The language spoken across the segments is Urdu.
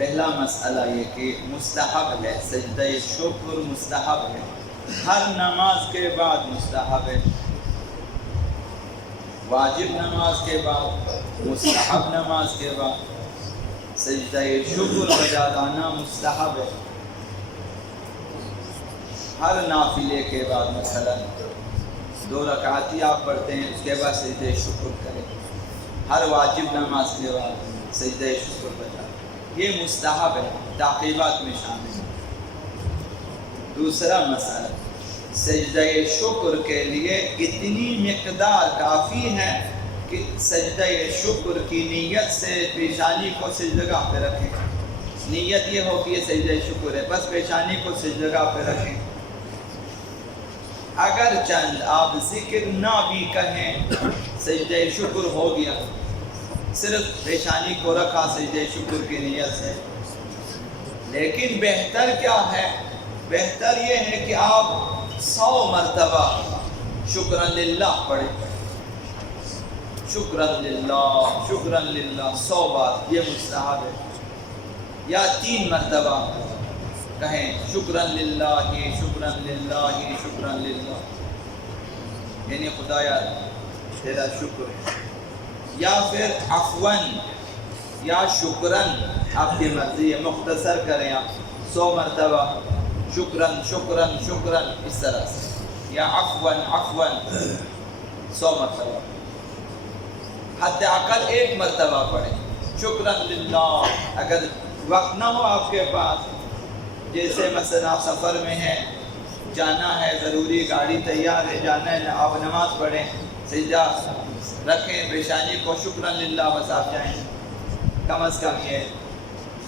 پہلا مسئلہ یہ کہ مستحب ہے، سجدہ شکر مستحب ہے، ہر نماز کے بعد مستحب ہے، واجب نماز کے بعد، مستحب نماز کے بعد سجدہ شکر بجا لانا مستحب ہے، ہر نافلے کے بعد مثلا 2 رکعتی آپ پڑھتے ہیں اس کے بعد سجدہ شکر کریں، ہر واجب نماز کے بعد سجدہ شکر بجا، یہ مستحب ہے، تعقیبات میں شامل ہے۔ دوسرا مسئلہ، سجدہ شکر کے لیے اتنی مقدار کافی ہے کہ سجدہ شکر کی نیت سے پیشانی کو سجدگاہ پہ رکھیں، نیت یہ ہو کہ یہ سجدہ شکر ہے، بس پیشانی کو سجدگاہ پہ رکھیں، اگر چند آپ ذکر نہ بھی کہیں سجدہ شکر ہو گیا، صرف پیشانی کو رکھا سجدہ شکر کی نیت سے۔ لیکن بہتر کیا ہے؟ بہتر یہ ہے کہ آپ 100 مرتبہ شکرن للہ پڑھیں، شکرن للہ، شکرن للہ 100 بار، یہ مستحب ہے، یا 3 مرتبہ کہیں شکرن للہ، شکرن للہ، شکرن للہ، یعنی خدایا تیرا شکر ہے، یا پھر عفواً یا شکراً، آپ کی مرضی ہے، مختصر کریں آپ 100 مرتبہ شکراً شکراً شکراً اس طرح سے، یا عفواً عفواً 100 مرتبہ، حد اقل 1 مرتبہ پڑھیں شکراً للہ۔ اگر وقت نہ ہو آپ کے پاس، جیسے مثلا آپ سفر میں ہیں، جانا ہے ضروری، گاڑی تیار ہے، جانا ہے، آپ نماز پڑھیں، سجدہ رکھیں پیشانی کو، شکراً للہ بس آپ جائیں، کم از کم یہ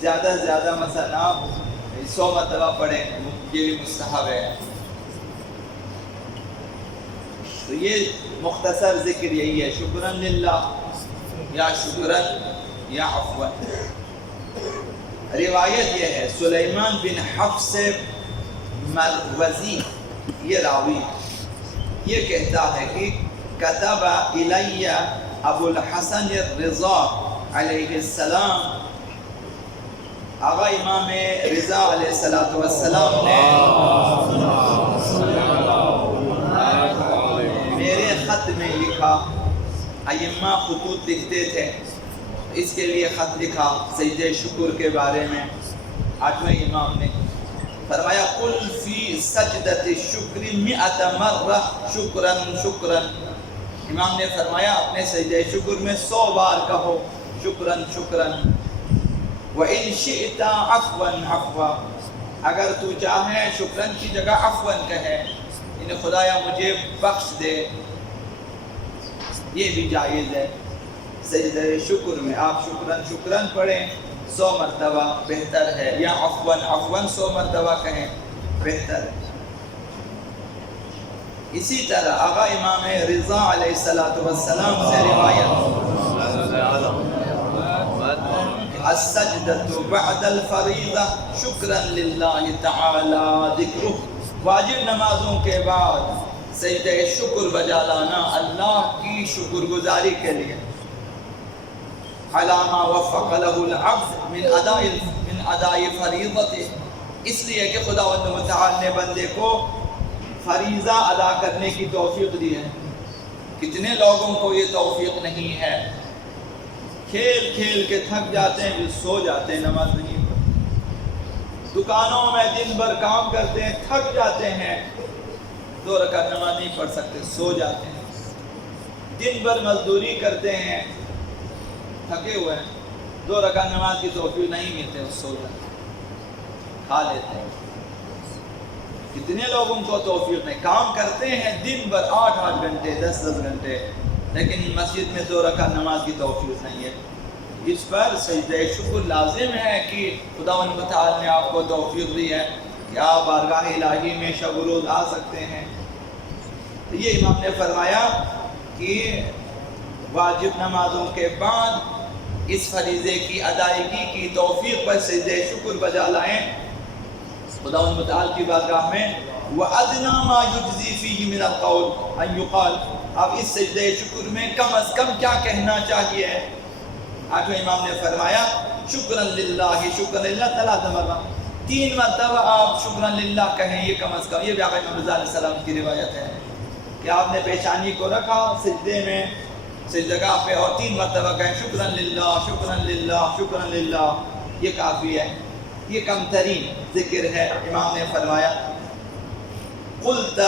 زیادہ سے زیادہ مثلا آپ 100 مرتبہ پڑھیں، یہ بھی مستحب ہے۔ تو یہ مختصر ذکر یہی ہے، شکراً للہ یا شکراً یا عفواً۔ روایت یہ ہے، سلیمان بن حفص مروزی، یہ راوی یہ کہتا ہے کہ کتب الی ابو الحسن الرضا علیہ السلام، آقا امام رضا علیہ السلام نے میرے خط میں لکھا، ائمہ خطوط لکھتے تھے، اس کے لیے خط لکھا سجدہ شکر کے بارے میں، 8ویں امام نے فرمایا قل فی سجدۃ الشکر 100 مرہ شکراً شکراً، امام نے فرمایا اپنے سجدہ شکر میں 100 بار کہو شکراً شکراً، وَإِن شِئْتَ عَفْوًا عَفْوًا، اگر تو چاہے شکراً کی جگہ عفواً کہے، یعنی خدایا مجھے بخش دے، یہ بھی جائز ہے۔ سجدہ شکر میں آپ شکراً شکراً پڑھیں 100 مرتبہ بہتر ہے، یا عفواً عفواً 100 مرتبہ کہیں بہتر ہے۔ اسی طرح آقا امام رضا علیہ السلام سے روایت، السجدۃ بعد الفریضہ شکراً للہ تعالی ذکرہ، واجب نمازوں کے بعد سجدہ شکر بجا لانا اللہ کی شکر گزاری کے لیے، علی ما وفق له العبد من اداء فریضته، اس لیے کہ خداوند متعال نے بندے کو فریضہ ادا کرنے کی توفیق دی ہے۔ کتنے لوگوں کو یہ توفیق نہیں ہے، کھیل کھیل کے تھک جاتے ہیں، پھر سو جاتے ہیں، نماز نہیں پڑھتے، دکانوں میں دن بھر کام کرتے ہیں، تھک جاتے ہیں، 2 رکعت نماز نہیں پڑھ سکتے، سو جاتے ہیں، دن بھر مزدوری کرتے ہیں، تھکے ہوئے ہیں، 2 رکعت نماز کی توفیق نہیں ملتے، سو جاتے ہیں، کھا لیتے ہیں۔ کتنے لوگوں کو توفیق نہیں، کام کرتے ہیں دن بھر 8 گھنٹے 10 گھنٹے، لیکن مسجد میں 2 رکعت نماز کی توفیق نہیں ہے۔ اس پر سجدہ شکر لازم ہے کہ خداوند متعال نے آپ کو توفیق دی ہے کہ آپ بارگاہ الہی میں شب و روز آ سکتے ہیں۔ تو یہ امام نے فرمایا کہ واجب نمازوں کے بعد اس فریضے کی ادائیگی کی توفیق پر سجدہ شکر بجا لائیں، خداوند متعال کی بارگاہ میں، وَأَدْنَا مَا يُجْزِي فِيهِ مِنَ الْقَوْلِ أَن يُقَالَ، اب اس سجدہ شکر میں کم از کم کیا کہنا چاہیے؟ 8ویں امام نے فرمایا شکرا للہ شکرا للہ ثلاث مرات، 3 مرتبہ آپ شکرا للہ کہیں، یہ کم از کم. یہ بھی آقا امام رضا علیہ السلام کی روایت ہے کہ آپ نے پیشانی کو رکھا سجدے میں، سجدگاہ پہ، اور 3 مرتبہ کہیں شکرا للہ شکرا للہ شکرا للہ. یہ کافی ہے، یہ کم ترین ذکر ہے. امام نے فرمایا قلت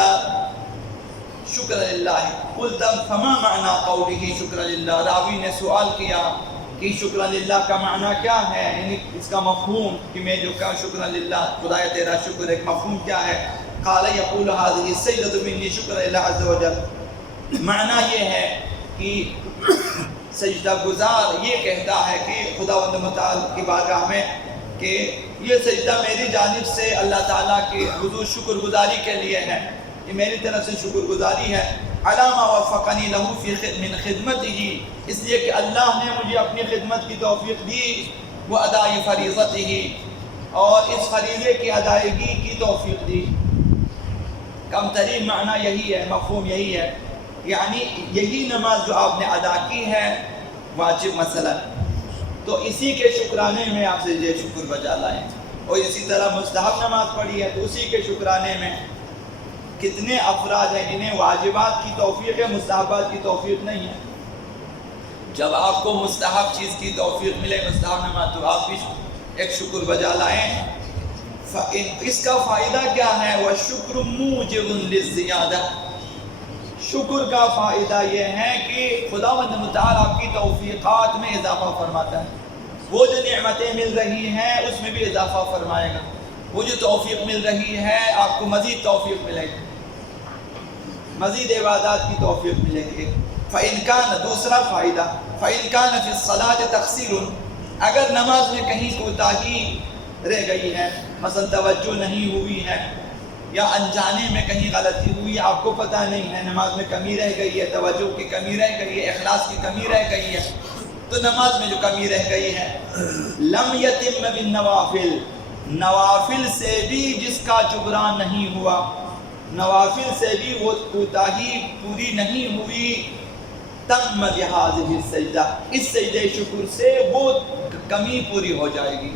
شکر للہ، قلت فما معنی قولہ شکر للہ. راوی نے سوال کیا کہ شکر للہ کا معنی کیا ہے، یعنی اس کا مفہوم کہ میں جو کہا شکر للہ خدایا تیرا شکر ہے، مفہوم کیا ہے؟ قال یقول هذه السجدۃ منی شکر للہ عز وجل. معنی یہ ہے کہ سجدہ گزار یہ کہتا ہے کہ خداوند متعال کی بارگاہ میں کہ یہ سجدہ میری جانب سے اللہ تعالیٰ کے حضور شکر گزاری کے لیے ہے، یہ میری طرف سے شکر گزاری ہے. علی ما وفقنی لہ فی من خدمتہ، اس لیے کہ اللہ نے مجھے اپنی خدمت کی توفیق دی، وہ ادائی فریضتہ، اور اس فریضے کی ادائیگی کی توفیق دی. کم ترین معنی یہی ہے، مفہوم یہی ہے، یعنی یہی نماز جو آپ نے ادا کی ہے واجب مثلا، تو اسی کے شکرانے میں آپ سے یہ شکر بجا لائیں. اور اسی طرح مستحب نماز پڑھی ہے تو اسی کے شکرانے میں. کتنے افراد ہیں جنہیں واجبات کی توفیق ہے، مستحبات کی توفیق نہیں ہے. جب آپ کو مستحب چیز کی توفیق ملے، مستحب نماز، تو آپ بھی ایک شکر بجا لائیں. اس کا فائدہ کیا ہے؟ وَالشُّكْرُ مُوجِبٌ لِلزِّيَادَةِ، شکر کا فائدہ یہ ہے کہ خداوند متعال آپ کی توفیقات میں اضافہ فرماتا ہے. وہ جو نعمتیں مل رہی ہیں اس میں بھی اضافہ فرمائے گا. وہ جو توفیق مل رہی ہے آپ کو مزید توفیق ملے گی، مزید عبادات کی توفیق ملے گی. فَإِنْ كَانَ، دوسرا فائدہ، فَإِنْ كَانَ فِي الصَّلَاةِ تَقْصِيرٌ، اگر نماز میں کہیں کوتاہی رہ گئی ہے، مثلا توجہ نہیں ہوئی ہے یا انجانے میں کہیں غلطی ہوئی، آپ کو پتہ نہیں ہے، نماز میں کمی رہ گئی ہے، توجہ کی کمی رہ گئی ہے، اخلاص کی کمی رہ گئی ہے، تو نماز میں جو کمی رہ گئی ہے، لم یتم بالنوافل، نوافل سے بھی جس کا جبران نہیں ہوا، نوافل سے بھی وہ کوتاہی پوری نہیں ہوئی، تم بہذہ السجدہ، اس سجدہ شکر سے وہ کمی پوری ہو جائے گی.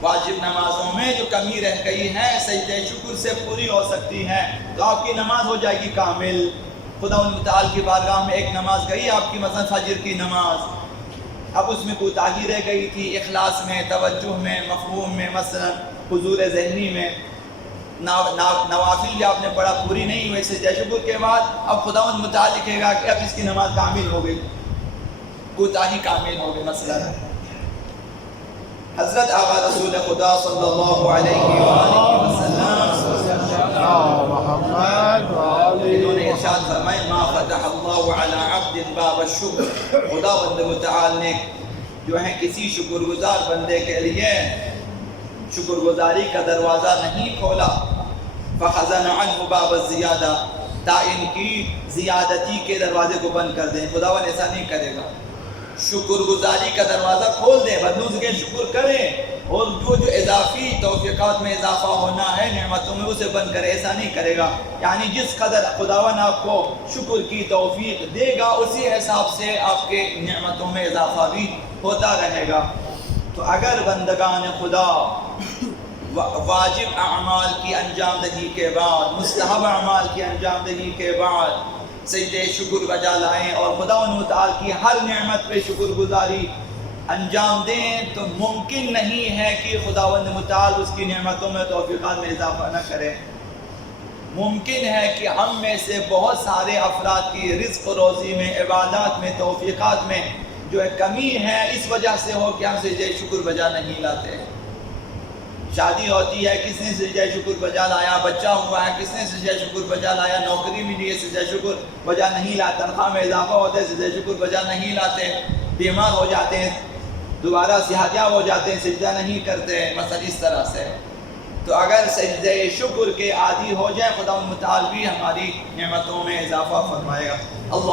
واجب نمازوں میں جو کمی رہ گئی ہے سجدہ شکر سے پوری ہو سکتی ہے، تو آپ کی نماز ہو جائے گی کامل. خداوند متعال کی بارگاہ میں ایک نماز گئی آپ کی، مثلا فجر کی نماز، اب اس میں کوتاہی رہ گئی تھی، اخلاص میں، توجہ میں، مفہوم میں، مثلا حضور ذہنی میں، نوافل بھی آپ نے پڑھا پوری نہیں ہوئی سجدہ شکر کے بعد، اب خداوند متعال لکھے گا کہ اب اس کی نماز کامل ہو گئی، کوتاہی کامل ہو گئی. مثلا حضرت آقا رسول خدا صلی اللہ علیہ وآلہ وسلم انہوں نے ارشاد فرمائے ما فتح اللہ علی عبد باب الشکر، خداوند متعال نے جو ہے کسی شکر گزار بندے کے لیے شکر گزاری کا دروازہ نہیں کھولا، فخزن عنہ باب الزیادہ، تا ان کی زیادتی کے دروازے کو بند کر دیں. خداوند ایسا نہیں کرے گا، شکر گزاری کا دروازہ کھول دیں، بندوں سے شکر کریں، اور جو اضافی توفیقات میں اضافہ ہونا ہے نعمتوں میں اسے بند کرے، ایسا نہیں کرے گا. یعنی جس قدر خداوند آپ کو شکر کی توفیق دے گا اسی حساب سے آپ کے نعمتوں میں اضافہ بھی ہوتا رہے گا. تو اگر بندگان خدا واجب اعمال کی انجام دہی کے بعد، مستحب اعمال کی انجام دہی کے بعد سجدہ شکر بجا لائیں اور خداوند متعال کی ہر نعمت پہ شکر گزاری انجام دیں، تو ممکن نہیں ہے کہ خداوند متعال اس کی نعمتوں میں توفیقات میں اضافہ نہ کرے. ممکن ہے کہ ہم میں سے بہت سارے افراد کی رزق و روزی میں، عبادات میں، توفیقات میں جو ہے کمی ہے، اس وجہ سے ہو کہ ہم سجدہ شکر بجا نہیں لاتے. شادی ہوتی ہے، کس نے سجدہ شکر بجا لایا، بچہ ہوا ہے، کس نے سجدہ شکر بجا لایا، نوکری ملی ہے، سجدہ شکر بجا نہیں لاتا، تنخواہ میں اضافہ ہوتا ہے، سجدہ شکر بجا نہیں لاتے، بیمار ہو جاتے ہیں، دوبارہ صحت یاب ہو جاتے ہیں، سجدہ نہیں کرتے، مثلا اس طرح سے. تو اگر سجدہ شکر کے عادی ہو جائے، خداوند متعال بھی ہماری نعمتوں میں اضافہ فرمائے گا. اللہ